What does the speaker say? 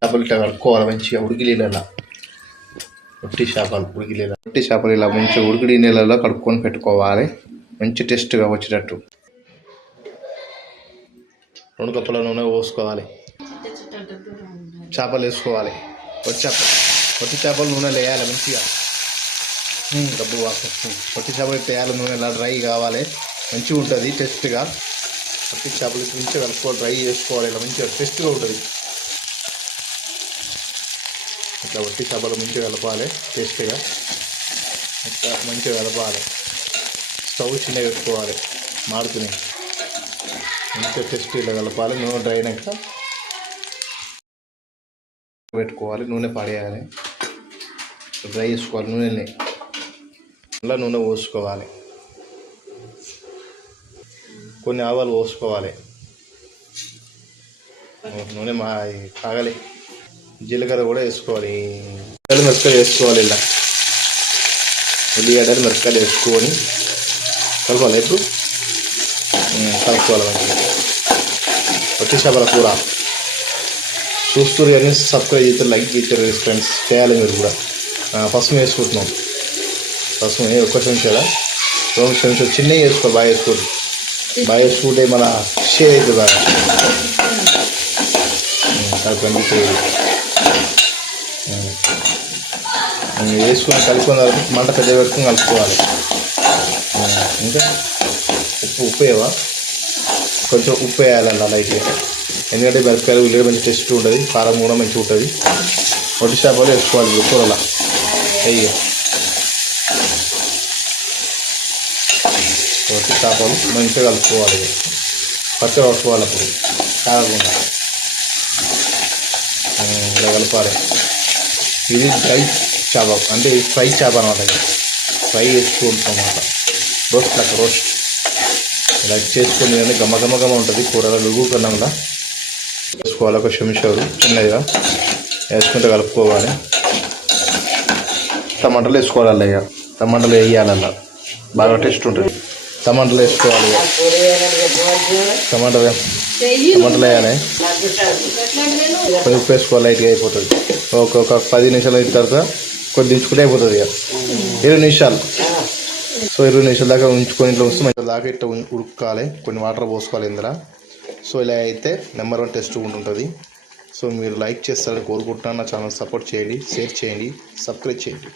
చేపలు ఇట్లా కడుక్కోవాలి మంచిగా ఉడికి నీళ్ళలో. ఉట్టి చేపలు ఇలా మంచిగా ఉడికిడి నీళ్ళలో కడుక్కొని పెట్టుకోవాలి, మంచి టేస్ట్గా వచ్చేటట్టు. 2 కప్పుల నూనె పోసుకోవాలి, చేపలు వేసుకోవాలి. పొట్టి చేపలు నూనెలో వేయాలి మంచిగా, డబ్బు వాసన. పొట్టి చేపలు వేయాలి నూనె డ్రై కావాలి, మంచిగా ఉంటుంది టేస్ట్గా. పొట్టి చేపలు మంచిగా కలుపుకోవాలి, డ్రై చేసుకోవాలి, ఇలా మంచిగా టేస్ట్గా ఉంటుంది. ఇట్లా పొట్టి చేపలు మంచిగా కలపాలి టేస్ట్గా, ఇట్లా మంచిగా కలపాలి. స్టవ్ చిన్నగా పెట్టుకోవాలి, మాడుకుని మంచిగా టేస్ట్ ఇలా కలపాలి. నూనె డ్రై అయినాక పెట్టుకోవాలి, నూనె పడేయాలి, డ్రై చేసుకోవాలి. నూనెని అలా నూనె పోసుకోవాలి, కొన్ని ఆవాలు పోసుకోవాలి. నూనె కాగాలి. జీలకర్ర కూడా వేసుకోవాలి, మిరపకాయలు వేసుకోవాలి. ఇలా ఉల్లిగడ్డలు మిరపకాయలు వేసుకొని కలపాలి. ఇప్పుడు కలుపుకోవాలి మంచిగా. పొట్టి చేపల కూర చూస్తారు కానీ సబ్స్క్రైబ్ చేస్తారు, లైక్ చేస్తారు ఫ్రెండ్స్, చేయాలి మీరు కూడా. పసుపు వేసుకుంటున్నాం, పసుపు ఒక్క చెంచాల 2 చెంచాలు చిన్నవి వేసుకోవాలి. బాగా వేసుకుంటే మన షేర్ అవుతుంది బాగా. వేసుకొని కలుపుకున్న తర్వాత మంట పెద్ద పెట్టుకొని కలుపుకోవాలి. ఇంకా ఉప్పు వేయవా, కొంచెం ఉప్పు వేయాలి అలా లైట్గా, ఎందుకంటే మిరపకాయలు ఉల్లిగడ్డ మంచి టేస్ట్ ఉంటుంది, కారం కూడా మంచిగా ఉంటుంది. పొట్టి చేపలు వేసుకోవాలి కూరలా. అయ్యో పొట్టి చేపలు మంచిగా కలుపుకోవాలి, పచ్చడి పట్టుకోవాలి. అప్పుడు కాకుండా ఇలా కలపాలి. ఇది డ్రై చేప అంటే ఫ్రై చేప అనమాట, ఫ్రై చేసుకుంటాం అన్నమాట. రోస్ట్ ఇలా చేసుకుని కానీ గమ ఉంటుంది కూరలో. లుగు కన్నంలా వేసుకోవాలి, ఒక చెంచాడు చిన్నగా వేసుకుంటే కలుపుకోవాలి. టమాటాలు వేసుకోవాలి అలా, ఇక టమాటాలు వేయాలి అలా, బాగా టేస్ట్ ఉంటుంది. టమాటాలు వేసుకోవాలి, టమాటాలు వేయాలి, ఉప్పు వేసుకోవాలి, లైట్గా అయిపోతుంది. ఒక 10 నిమిషాలు అయిన తర్వాత కొద్ది దించుకుంటే అయిపోతుంది. ఇక 20 నిమిషాలు. సో 20 నిమిషాల దాకా ఉంచుకొని ఇట్లా వస్తే మంచి దాకా ఇట్లా ఉడకాలి. కొన్ని వాటర్ పోసుకోవాలి ఇందులో. సో ఇలా అయితే నెంబర్ 1 టేస్ట్ ఉంటుంది. సో మీరు లైక్ చేస్తారని కోరుకుంటున్నాను. నా ఛానల్ సపోర్ట్ చేయండి, షేర్ చేయండి, సబ్స్క్రైబ్ చేయండి.